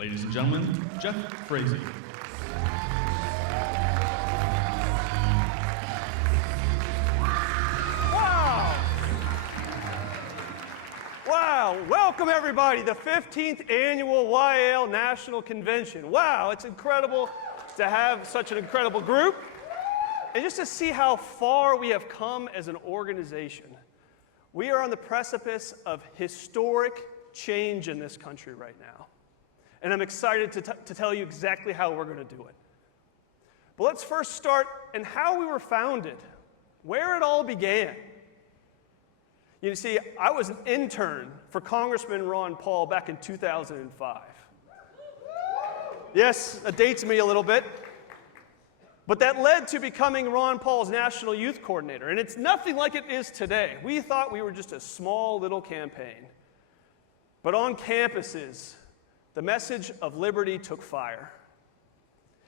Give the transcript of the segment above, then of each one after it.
Ladies and gentlemen, Jeff Frazee. Wow, welcome everybody, the 15th annual YAL National Convention. Wow, it's incredible to have such an incredible group and just to see how far we have come as an organization. We are on the precipice of historic change in this country right now. And I'm excited to tell you exactly how we're going to do it. But let's first start in how we were founded, where it all began. You see, I was an intern for Congressman Ron Paul back in 2005. Yes, that dates me a little bit. But that led to becoming Ron Paul's National Youth Coordinator. And it's nothing like it is today. We thought we were just a small little campaign. But on campuses, the message of liberty took fire.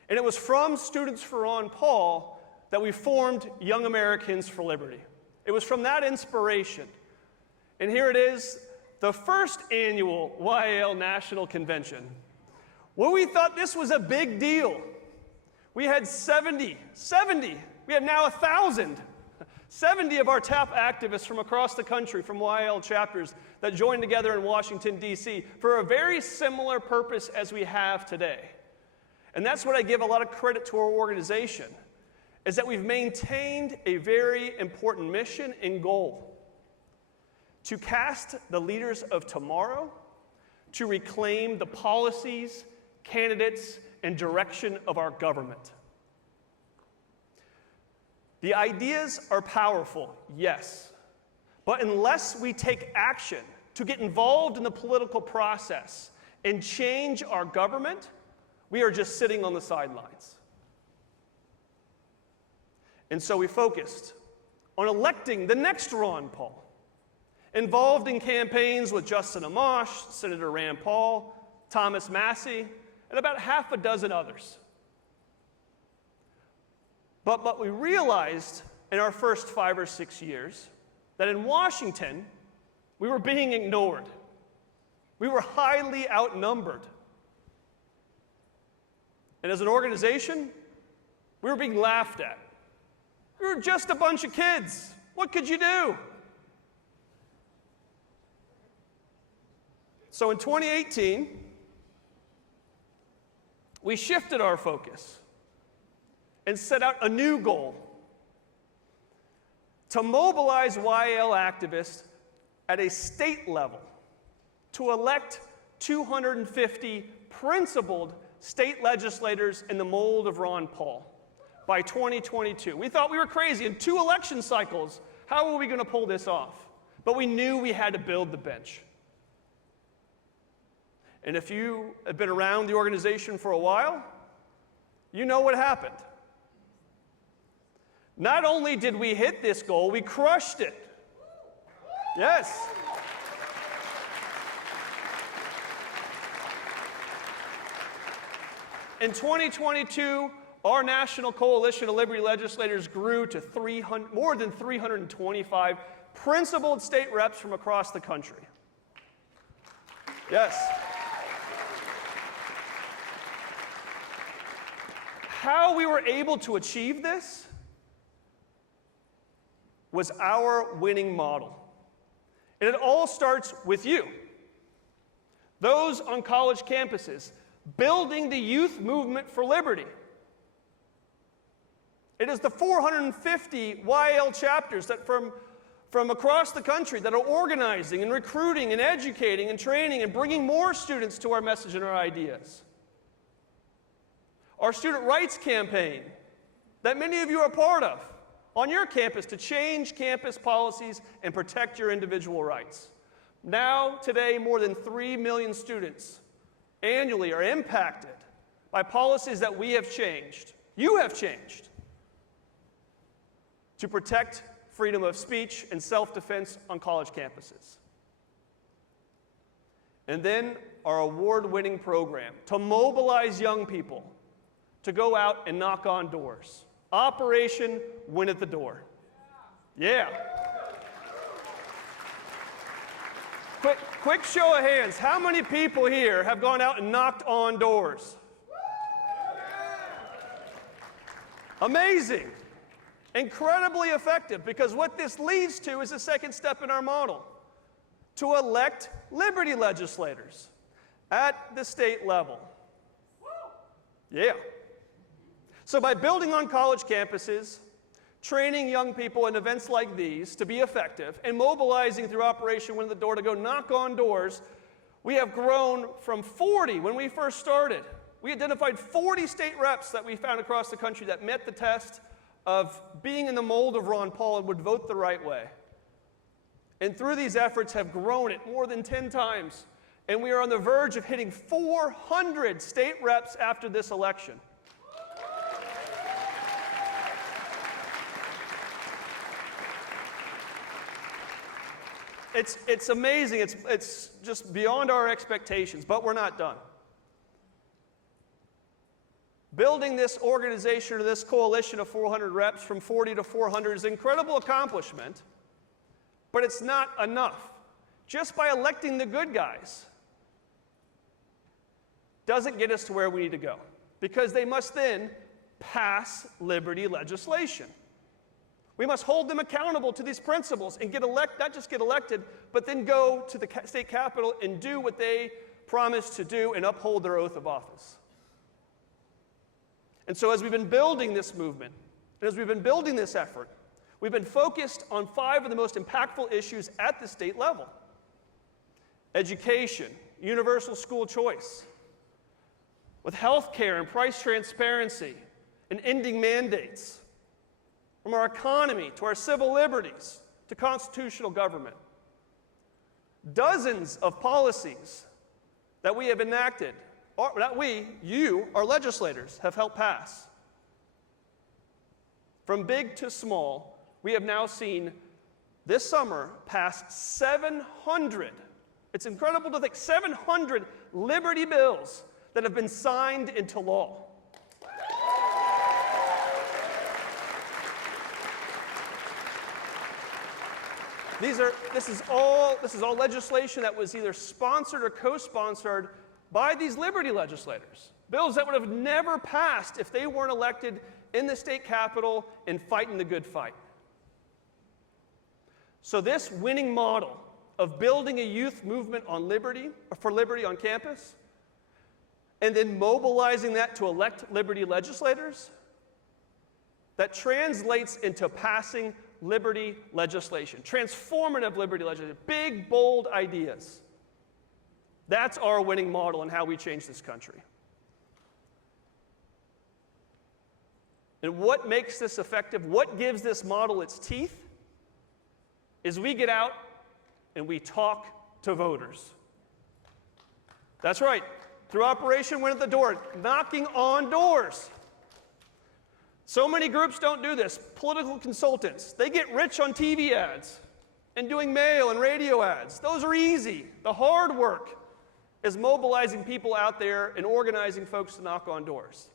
And it was from Students for Ron Paul that we formed Young Americans for Liberty. It was from that inspiration. And here it is, the first annual YAL National Convention, where we thought this was a big deal. We had 70, we have now 1,000, 70 of our top activists from across the country, from YAL chapters, that joined together in Washington, D.C. for a very similar purpose as we have today. And that's what I give a lot of credit to our organization, is that we've maintained a very important mission and goal: to cast the leaders of tomorrow, to reclaim the policies, candidates, and direction of our government. The ideas are powerful, yes, but unless we take action to get involved in the political process and change our government, we are just sitting on the sidelines. And so we focused on electing the next Ron Paul, involved in campaigns with Justin Amash, Senator Rand Paul, Thomas Massie, and about half a dozen others. But we realized in our first 5 or 6 years that in Washington, we were being ignored. We were highly outnumbered. And as an organization, we were being laughed at. We were just a bunch of kids. What could you do? So in 2018, we shifted our focus and set out a new goal: to mobilize YAL activists at a state level to elect 250 principled state legislators in the mold of Ron Paul by 2022. We thought we were crazy. In 2 election cycles, how were we going to pull this off? But we knew we had to build the bench. And if you have been around the organization for a while, you know what happened. Not only did we hit this goal, we crushed it. Yes. In 2022, our National Coalition of Liberty Legislators grew to more than 325 principled state reps from across the country. Yes. How we were able to achieve this was our winning model. And it all starts with you, those on college campuses, building the youth movement for liberty. It is the 450 YAL chapters that from across the country that are organizing and recruiting and educating and training and bringing more students to our message and our ideas. Our student rights campaign that many of you are part of on your campus to change campus policies and protect your individual rights. Now, today, more than 3 million students annually are impacted by policies that we have changed, you have changed, to protect freedom of speech and self-defense on college campuses. And then our award-winning program to mobilize young people to go out and knock on doors. Operation Win at the Door. Yeah. Quick show of hands. How many people here have gone out and knocked on doors? Amazing. Incredibly effective, because what this leads to is a second step in our model, to elect liberty legislators at the state level. Yeah. So by building on college campuses, training young people in events like these to be effective, and mobilizing through Operation Win the Door to go knock on doors, we have grown from 40 when we first started. We identified 40 state reps that we found across the country that met the test of being in the mold of Ron Paul and would vote the right way. And through these efforts have grown it more than 10 times. And we are on the verge of hitting 400 state reps after this election. It's amazing. It's just beyond our expectations, but we're not done. Building this organization or this coalition of 400 reps from 40 to 400 is an incredible accomplishment, but it's not enough. Just by electing the good guys doesn't get us to where we need to go, because they must then pass liberty legislation. We must hold them accountable to these principles and not just get elected, but then go to the state capitol and do what they promised to do and uphold their oath of office. And so as we've been building this movement, and as we've been building this effort, we've been focused on 5 of the most impactful issues at the state level: education, universal school choice, with health care and price transparency, and ending mandates, from our economy to our civil liberties to constitutional government. Dozens of policies that we have enacted, or that you, our legislators, have helped pass. From big to small, we have now seen this summer pass 700, it's incredible to think, 700 liberty bills that have been signed into law. This is all legislation that was either sponsored or co-sponsored by these liberty legislators. Bills that would have never passed if they weren't elected in the state capitol and fighting the good fight. So this winning model of building a youth movement on liberty, for liberty on campus, and then mobilizing that to elect liberty legislators, that translates into passing liberty legislation, transformative liberty legislation, big, bold ideas. That's our winning model and how we change this country. And what makes this effective, what gives this model its teeth, is we get out and we talk to voters. That's right, through Operation Win at the Door, knocking on doors. So many groups don't do this. Political consultants, they get rich on TV ads and doing mail and radio ads. Those are easy. The hard work is mobilizing people out there and organizing folks to knock on doors.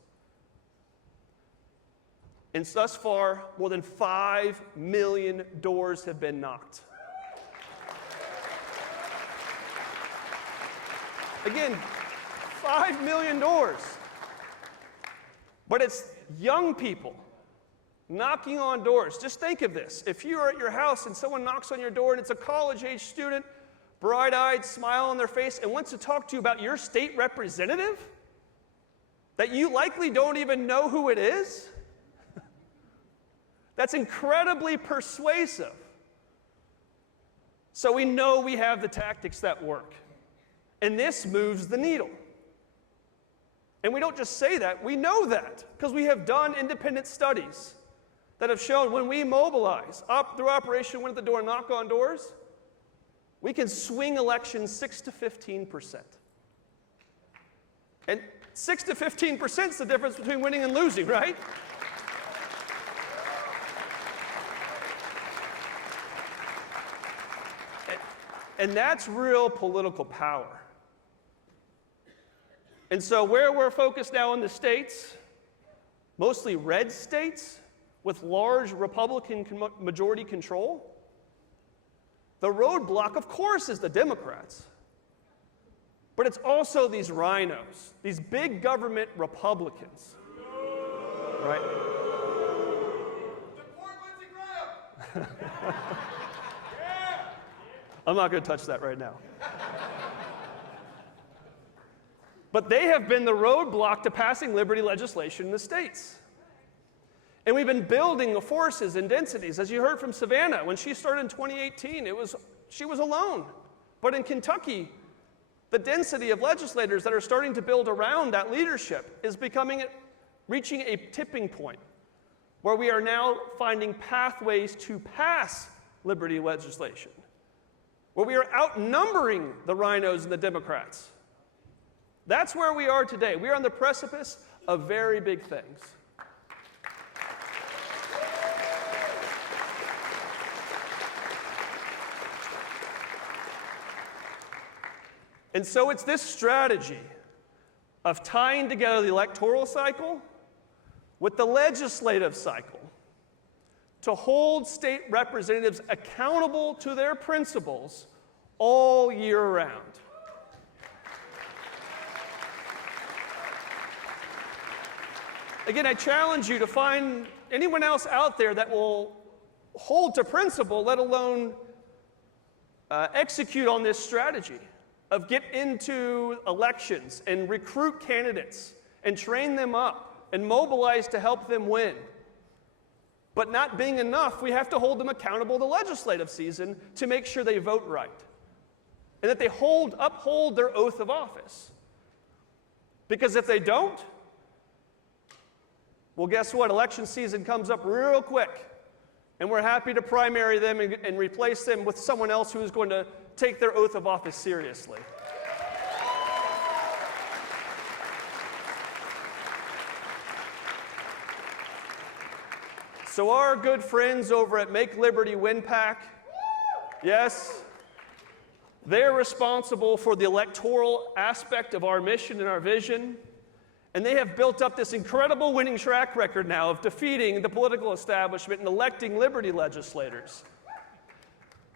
And thus far, more than 5 million doors have been knocked. Again, 5 million doors. But it's young people knocking on doors. Just think of this. If you're at your house and someone knocks on your door and it's a college-age student, bright-eyed, smile on their face, and wants to talk to you about your state representative that you likely don't even know who it is, that's incredibly persuasive. So we know we have the tactics that work. And this moves the needle. And we don't just say that, we know that, because we have done independent studies that have shown when we mobilize through Operation Win at the Door, knock on doors, we can swing elections 6 to 15%. And 6 to 15% is the difference between winning and losing, right? And that's real political power. And so where we're focused now in the states, mostly red states with large Republican majority control, The roadblock, of course, is the Democrats. But it's also these rhinos, these big government Republicans. Right? I'm not going to touch that right now. But they have been the roadblock to passing liberty legislation in the states. And we've been building the forces and densities. As you heard from Savannah, when she started in 2018, she was alone. But in Kentucky, the density of legislators that are starting to build around that leadership is reaching a tipping point where we are now finding pathways to pass liberty legislation, where we are outnumbering the rhinos and the Democrats. That's where we are today. We are on the precipice of very big things. And so it's this strategy of tying together the electoral cycle with the legislative cycle to hold state representatives accountable to their principles all year round. Again, I challenge you to find anyone else out there that will hold to principle, let alone execute on this strategy of get into elections and recruit candidates and train them up and mobilize to help them win. But not being enough, we have to hold them accountable the legislative season to make sure they vote right and that they uphold their oath of office. Because if they don't, well, guess what? Election season comes up real quick, and we're happy to primary them and replace them with someone else who is going to take their oath of office seriously. So our good friends over at Make Liberty Win PAC, yes, they're responsible for the electoral aspect of our mission and our vision, and they have built up this incredible winning track record now of defeating the political establishment and electing liberty legislators.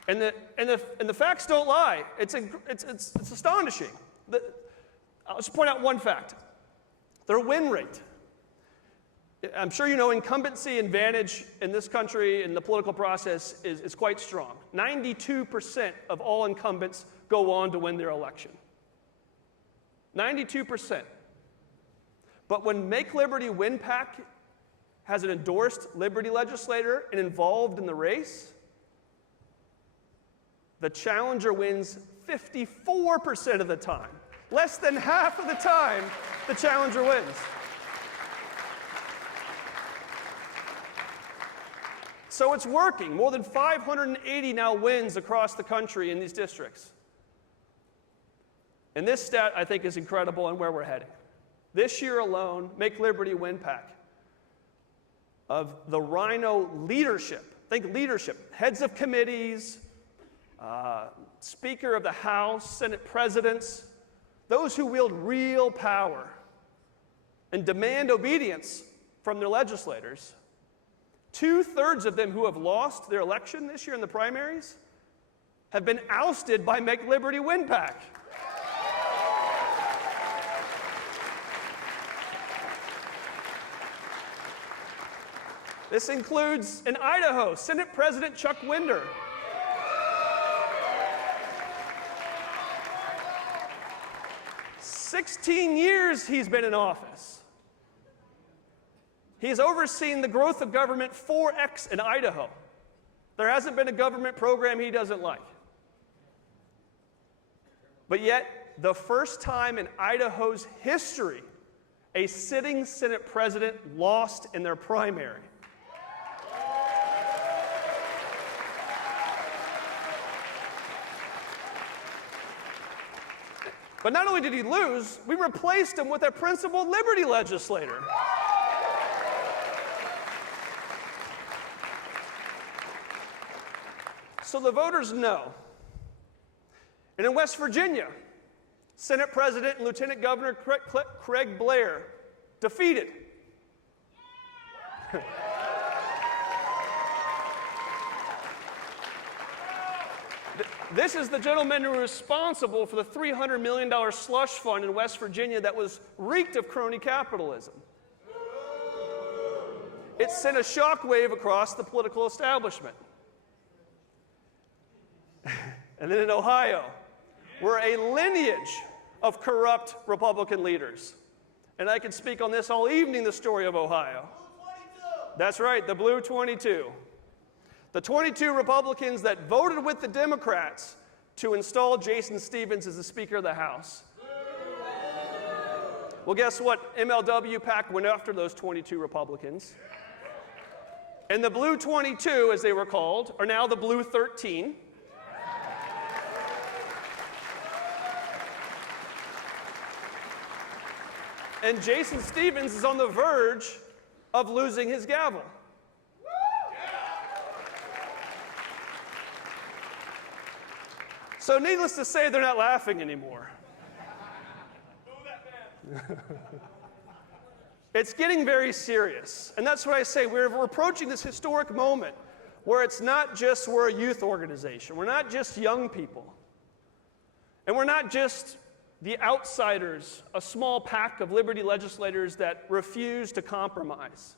And the facts don't lie. It's astonishing. I'll just point out one fact. Their win rate. I'm sure you know incumbency advantage in this country in the political process is quite strong. 92% of all incumbents go on to win their election. 92%. But when Make Liberty Win PAC has an endorsed liberty legislator and involved in the race, the challenger wins 54% of the time. Less than half of the time, the challenger wins. So it's working. More than 580 now wins across the country in these districts. And this stat, I think, is incredible on where we're heading. This year alone, Make Liberty Win PAC, of the Rhino leadership, think leadership, heads of committees, Speaker of the House, Senate presidents, those who wield real power and demand obedience from their legislators, 2/3 of them who have lost their election this year in the primaries have been ousted by Make Liberty Win PAC. This includes in Idaho, Senate President Chuck Winder. "16 years he's been in office. He's overseen the growth of government 4x in Idaho. There hasn't been a government program he doesn't like. But yet, the first time in Idaho's history, a sitting Senate president lost in their primary. But not only did he lose, we replaced him with a principled liberty legislator. So the voters know. And in West Virginia, Senate President and Lieutenant Governor Craig Blair defeated. This is the gentleman who was responsible for the $300 million slush fund in West Virginia that was reeked of crony capitalism. It sent a shockwave across the political establishment. And then in Ohio, we're a lineage of corrupt Republican leaders. And I could speak on this all evening, the story of Ohio. That's right, the Blue 22. The 22 Republicans that voted with the Democrats to install Jason Stephens as the Speaker of the House. Well, guess what? MLW PAC went after those 22 Republicans. And the Blue 22, as they were called, are now the Blue 13. And Jason Stephens is on the verge of losing his gavel. So needless to say, they're not laughing anymore. It's getting very serious. And that's what I say. We're approaching this historic moment where it's not just we're a youth organization. We're not just young people. And we're not just the outsiders, a small pack of liberty legislators that refuse to compromise.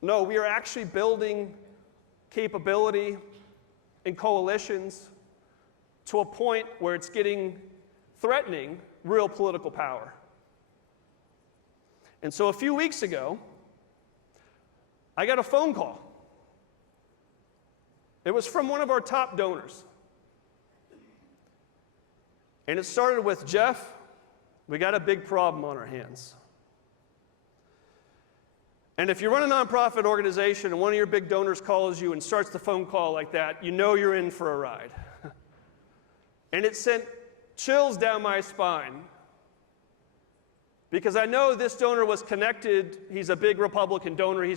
No, we are actually building capability in coalitions to a point where it's threatening real political power. And so a few weeks ago, I got a phone call. It was from one of our top donors. And it started with, Jeff, we got a big problem on our hands. And if you run a nonprofit organization and one of your big donors calls you and starts the phone call like that, you know you're in for a ride. And it sent chills down my spine because I know this donor was connected. He's a big Republican donor. He